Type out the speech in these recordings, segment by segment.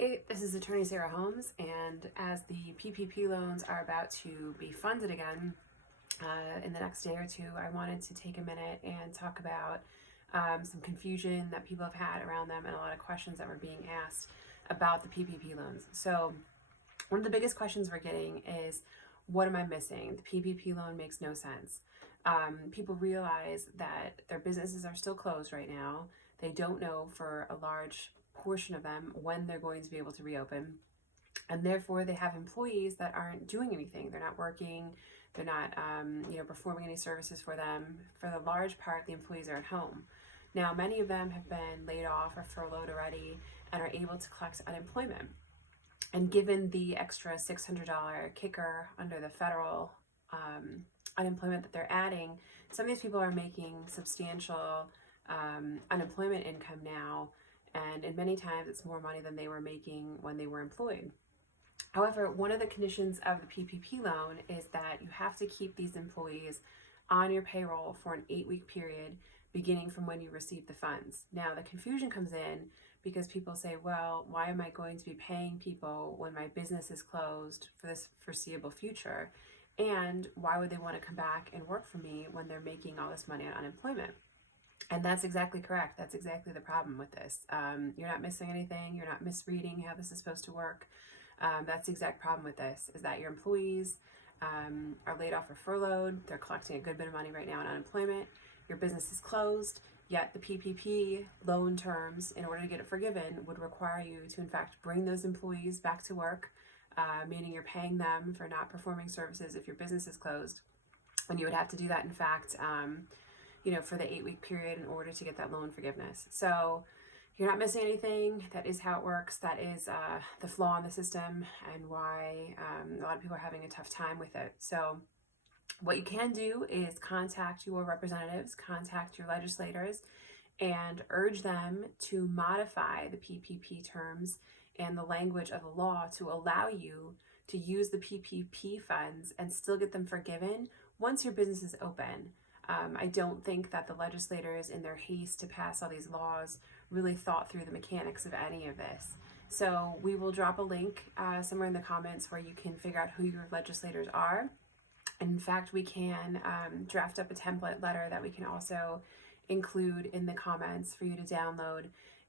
Hey, this is Attorney Sarah Holmes, and as the PPP loans are about to be funded again in the next day or two, I wanted to take a minute and talk about some confusion that people have had around them and a lot of questions that were being asked about the PPP loans. So, one of the biggest questions we're getting is, what am I missing? The PPP loan makes no sense. People realize that their businesses are still closed right now. They don't know for a large portion of them when they're going to be able to reopen, and therefore they have employees that aren't doing anything. They're not working. They're not performing any services for them. For the large part, the employees are at home. Now, many of them have been laid off or furloughed already and are able to collect unemployment. And given the extra $600 kicker under the federal unemployment that they're adding, some of these people are making substantial unemployment income now, and many times it's more money than they were making when they were employed. However, one of the conditions of the PPP loan is that you have to keep these employees on your payroll for an 8-week period beginning from when you receive the funds. Now, the confusion comes in because people say, well, why am I going to be paying people when my business is closed for this foreseeable future? And why would they want to come back and work for me when they're making all this money on unemployment? And that's exactly correct. That's exactly the problem with this. You're not missing anything. You're not misreading how this is supposed to work. That's the exact problem with this, is that your employees are laid off or furloughed. They're collecting a good bit of money right now on unemployment. Your business is closed, yet the PPP loan terms, in order to get it forgiven, would require you to, in fact, bring those employees back to work, meaning you're paying them for not performing services if your business is closed. And you would have to do that, in fact, for the 8-week period in order to get that loan forgiveness. So you're not missing anything. That is how it works. That is the flaw in the system and why a lot of people are having a tough time with it. So what you can do is contact your representatives, contact your legislators, and urge them to modify the PPP terms and the language of the law to allow you to use the PPP funds and still get them forgiven once your business is open. I don't think that the legislators, in their haste to pass all these laws, really thought through the mechanics of any of this. So we will drop a link somewhere in the comments where you can figure out who your legislators are. And in fact, we can draft up a template letter that we can also include in the comments for you to download.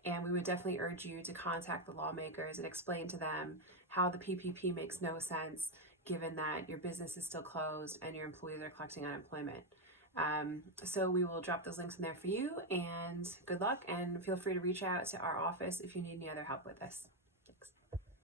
And we would definitely urge you to contact the lawmakers and explain to them how the PPP makes no sense, given that your business is still closed and your employees are collecting unemployment. So we will drop those links in there for you, and good luck, and feel free to reach out to our office if you need any other help with this.